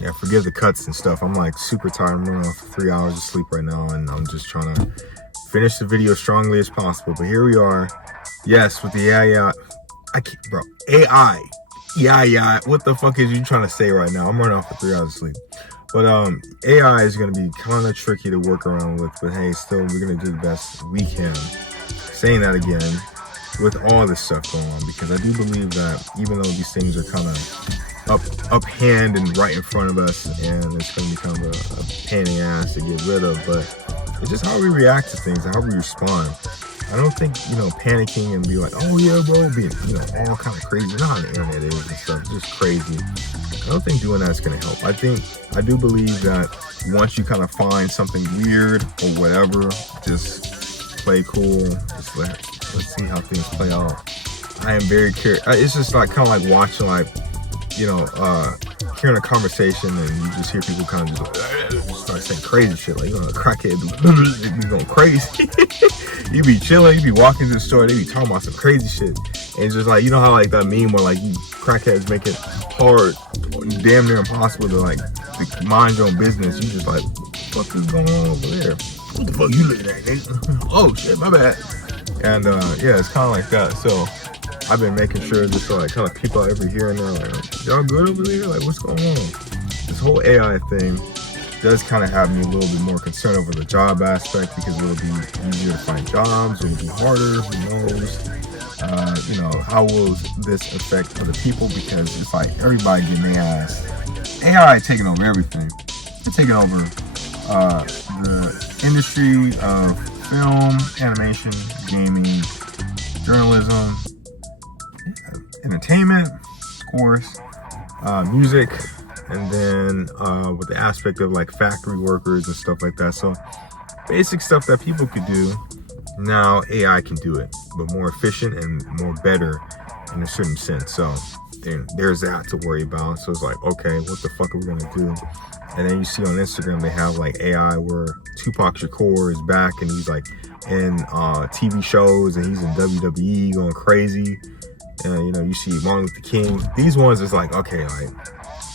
Yeah, forgive the cuts and stuff. I'm like super tired. I'm running off 3 hours of sleep right now, and I'm just trying to finish the video as strongly as possible. But here we are. Yes, with the AI. I can't, bro. AI. Yeah. What the fuck is you trying to say right now? I'm running off for 3 hours of sleep. But AI is gonna be kind of tricky to work around with. But hey, still, we're gonna do the best we can. Saying that again, with all this stuff going on, because I do believe that even though these things are kind of up hand and right in front of us, and it's going to be kind of a pain in the ass to get rid of, but it's just how we react to things and how we respond. I don't think, panicking and be like, oh yeah, bro, being, all kind of crazy. You know how the internet is and stuff, just crazy. I don't think doing that's going to help. I do believe that once you kind of find something weird or whatever, just play cool. Just let's see how things play out. I am very curious. It's just like kind of like watching hearing a conversation and you just hear people kind of just start saying crazy shit. Like, a crackhead be going crazy. You be chilling, you be walking to the store, they be talking about some crazy shit. And it's just like, how like that meme where like you crackheads make it hard, damn near impossible to mind your own business. You just like, what the fuck is going on over there? What the fuck you looking at, nigga? Oh shit, my bad. And it's kind of like that. So I've been making sure just to like kind of peep out every here and there. Like, y'all good over there? Like, what's going on? This whole AI thing does kind of have me a little bit more concerned over the job aspect, because it'll be easier to find jobs, it'll be harder, who knows? How will this affect other people? Because it's like everybody getting their ass. AI taking over everything. It's taking over the industry of film, animation, gaming, journalism, entertainment, of course, music, and then with the aspect of like factory workers and stuff like that. So basic stuff that people could do, now AI can do it, but more efficient and more better in a certain sense. So there's that to worry about. So it's like, okay, what the fuck are we gonna do? And then you see on Instagram they have like AI where Tupac Shakur is back and he's like in TV shows and he's in WWE going crazy. And you see Martin Luther King. These ones is like, okay,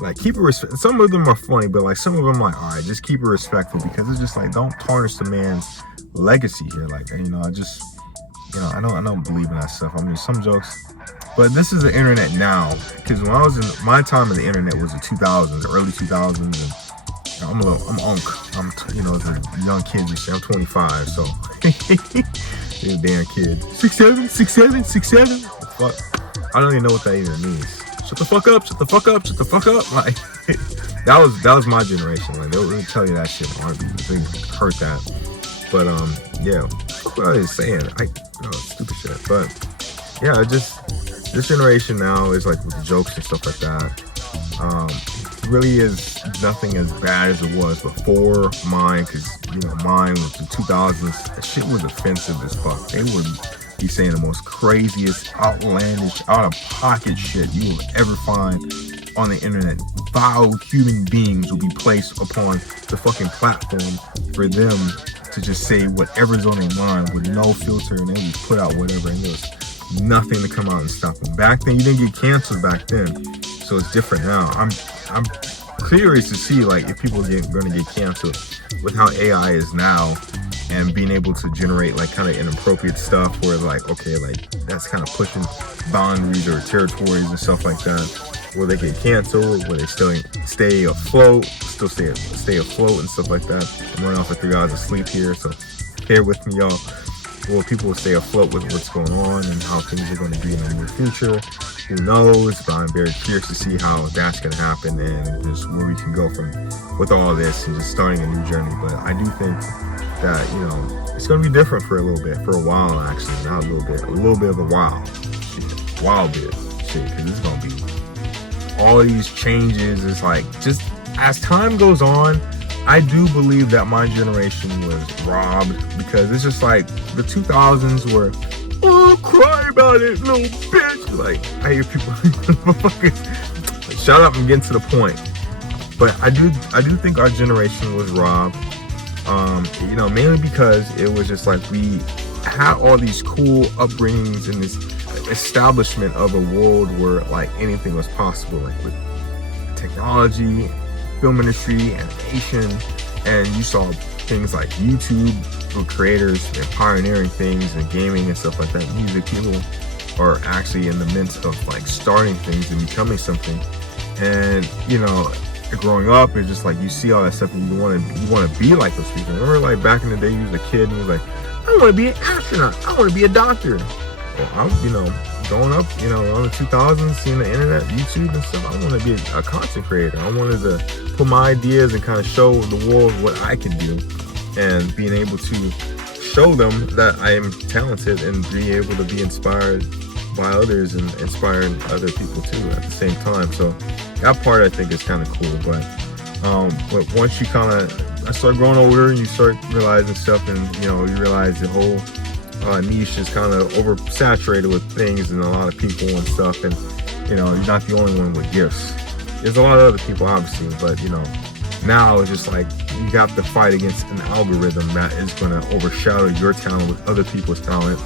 like keep it respect. Some of them are funny, but like some of them, like, all right, just keep it respectful, because it's just like, don't tarnish the man's legacy here. Like, I don't believe in that stuff. I mean, some jokes, but this is the internet now. Because when I was in my time of the internet was the 2000s, early 2000s, and I'm as a young kid, you say, I'm 25, so you're a damn kid. 6'7", fuck. I don't even know what that even means. Shut the fuck up, shut the fuck up, shut the fuck up. Like, that was my generation. Like, they would tell you that shit in R&B. They hurt that. But what I was saying, stupid shit. But yeah, just this generation now is like with the jokes and stuff like that. Really is nothing as bad as it was before mine, because mine was the 2000s. That shit was offensive as fuck. They would be saying the most craziest, outlandish, out of pocket shit you will ever find on the internet. Vile human beings will be placed upon the fucking platform for them to just say whatever's on their mind with no filter, and they just put out whatever, and there's nothing to come out and stop them. Back then, you didn't get canceled back then, so it's different now. I'm curious to see like if people are going to get canceled with how AI is now, and being able to generate like kind of inappropriate stuff where like, okay, like that's kind of pushing boundaries or territories and stuff like that, where they get canceled, where they still stay afloat and stuff like that. I'm running off for 3 hours of sleep here, so bear with me, y'all. Well, people will stay afloat with what's going on and how things are going to be in the near future. Who knows? But I'm very curious to see how that's going to happen and just where we can go from with all this and just starting a new journey. But I do think that, it's going to be different for a little bit, for a while actually, not a little bit of a while. Wild bit. Shit, because it's going to be all these changes. It's like, just as time goes on, I do believe that my generation was robbed, because it's just like the 2000s were, oh, cry about it, little bitch. Like, I hear people, like, shut up and get to the point. But I do think our generation was robbed, mainly because it was just like we had all these cool upbringings in this establishment of a world where like anything was possible, like with technology, film industry, animation, and you saw things like YouTube with creators and pioneering things and gaming and stuff like that. Music, people are actually in the midst of like starting things and becoming something. And you know, growing up, it's just like you see all that stuff and you want to be like those people. Remember, like back in the day, you was a kid and you was like, I want to be an astronaut, I want to be a doctor. Well, I'm, you know, growing up, you know, around the 2000s, seeing the internet, YouTube and stuff, I want to be a content creator. I wanted to put my ideas and kind of show the world what I can do, and being able to show them that I am talented and be able to be inspired by others and inspiring other people too at the same time. So that part I think is kind of cool. But once you kind of start growing older and you start realizing stuff, and you know, you realize the whole niche is kind of oversaturated with things and a lot of people and stuff, and you know, you're not the only one with gifts. There's a lot of other people obviously, but you know, now it's just like you have to fight against an algorithm that is going to overshadow your talent with other people's talent,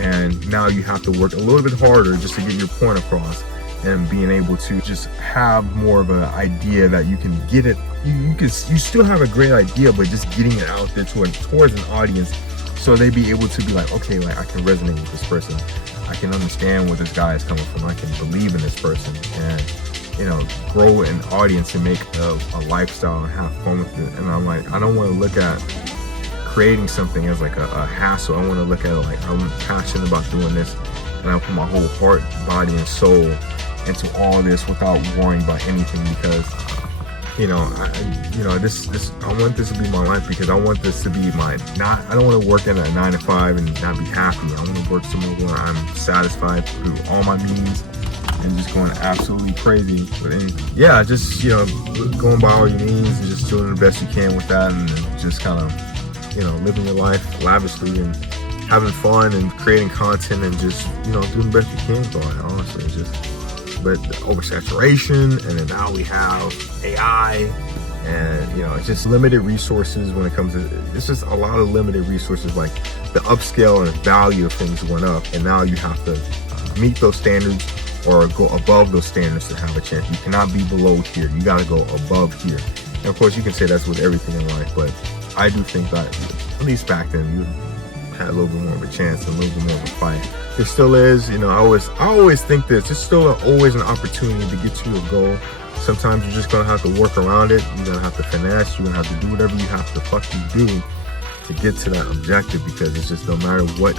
and now you have to work a little bit harder just to get your point across, and being able to just have more of an idea that you can get it. You still have a great idea, but just getting it out there towards an audience, so they be able to be like, okay, like I can resonate with this person, I can understand where this guy is coming from, I can believe in this person, and you know, grow an audience and make a lifestyle and have fun with it. And I'm like, I don't want to look at creating something as like a hassle. I want to look at it like I'm passionate about doing this, and I put my whole heart, body, and soul into all this without worrying about anything, because you know, I want this to be my life, because I want this to be I don't want to work in a 9-to-5 and not be happy. I want to work somewhere where I'm satisfied through all my means and just going absolutely crazy with anything. Yeah, just, you know, going by all your means and just doing the best you can with that, and just kind of, you know, living your life lavishly and having fun and creating content and just, you know, doing the best you can for it, honestly. But the oversaturation, and then now we have AI, and you know, it's just limited resources when it comes to, it's just a lot of limited resources. Like the upscale and value of things went up, and now you have to meet those standards or go above those standards to have a chance. You cannot be below here, you got to go above here. And of course you can say that's with everything in life, but I do think that at least back then you had a little bit more of a chance and a little bit more of a fight. There still is, you know, I always think this, there's still always an opportunity to get to a goal. Sometimes you're just gonna have to work around it, you're gonna have to finesse, you're gonna have to do whatever you have to fucking do to get to that objective, because it's just no matter what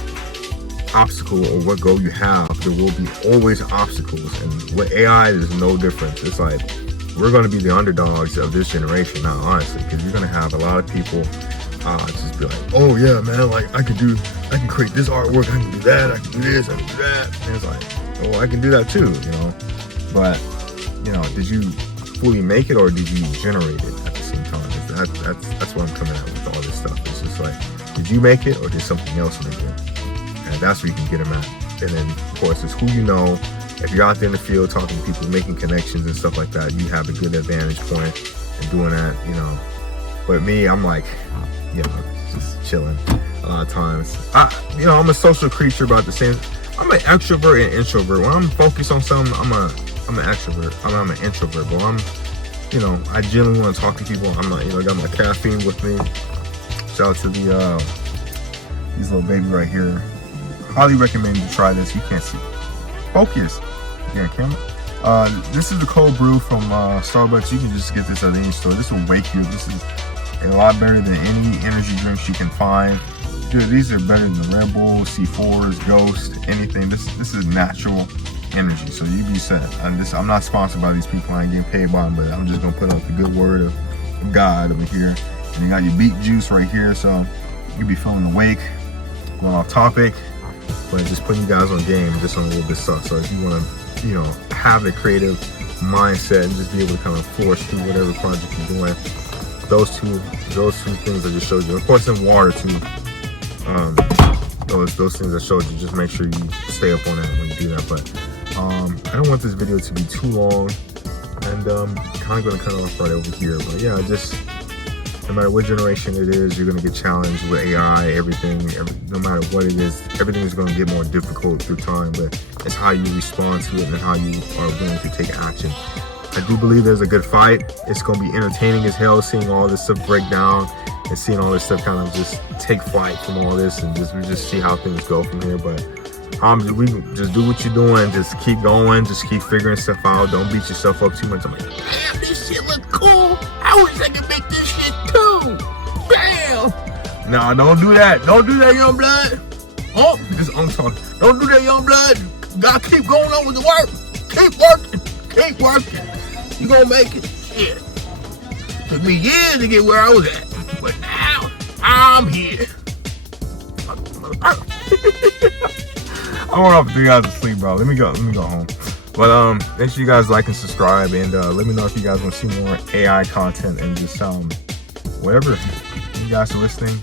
obstacle or what goal you have, there will be always obstacles. And with AI, there's no difference. It's like, we're gonna be the underdogs of this generation now, honestly, because you're gonna have a lot of people just be like, oh yeah, man, like I can create this artwork, I can do that, I can do this, I can do that. And it's like, oh, I can do that too, you know. But you know, did you fully make it, or did you generate it at the same time? That's what I'm coming at with all this stuff. It's just like, did you make it, or did something else make it? And that's where you can get them at. And then of course, it's who you know. If you're out there in the field talking to people, making connections and stuff like that, you have a good advantage point in doing that, you know. But me, I'm like, you know, just chilling a lot of times. You know, I'm a social creature, but at the same, I'm an extrovert and introvert. When I'm focused on something, I'm an extrovert. I'm an introvert, but you know, I genuinely want to talk to people. I'm not, you know, I got my caffeine with me. Shout out to these little baby right here. Highly recommend you try this. You can't see. Focus. Yeah, camera. This is the cold brew from Starbucks. You can just get this at any store. This will wake you. This is a lot better than any energy drinks you can find. Dude, these are better than Red Bull, C4s, Ghost, anything. This is natural energy, so you be set. I'm not sponsored by these people. I ain't getting paid by them, but I'm just gonna put out the good word of God over here. And you got your beet juice right here, so you'll be feeling awake. Going off topic, but just putting you guys on game, just on a little bit of stuff. So if you want to, you know, have a creative mindset and just be able to kind of force through whatever project you're doing, those two things I just showed you. Of course, in water too. Those things I showed you. Just make sure you stay up on it when you do that. But I don't want this video to be too long, and kind of going to cut off right over here. But yeah, just no matter what generation it is, you're going to get challenged with AI. No matter what it is, everything is going to get more difficult through time. But it's how you respond to it and how you are willing to take action I do believe there's a good fight. It's gonna be entertaining as hell, seeing all this stuff break down and seeing all this stuff kind of just take flight from all this, and we just see how things go from here. But we just do what you're doing. Just keep going. Just keep figuring stuff out. Don't beat yourself up too much. I'm like, damn, this shit look cool. I wish I could make this shit too. Damn. Nah, don't do that. Don't do that, young blood. Oh, I'm talking. Don't do that, young blood. Gotta keep going on with the work. Keep working. Keep working. You gonna make it. Shit. Took me years to get where I was at, but now I'm here. I went off 3 hours of sleep, bro. Let me go home. But make sure you guys like and subscribe, and let me know if you guys want to see more AI content and just whatever. You guys are listening.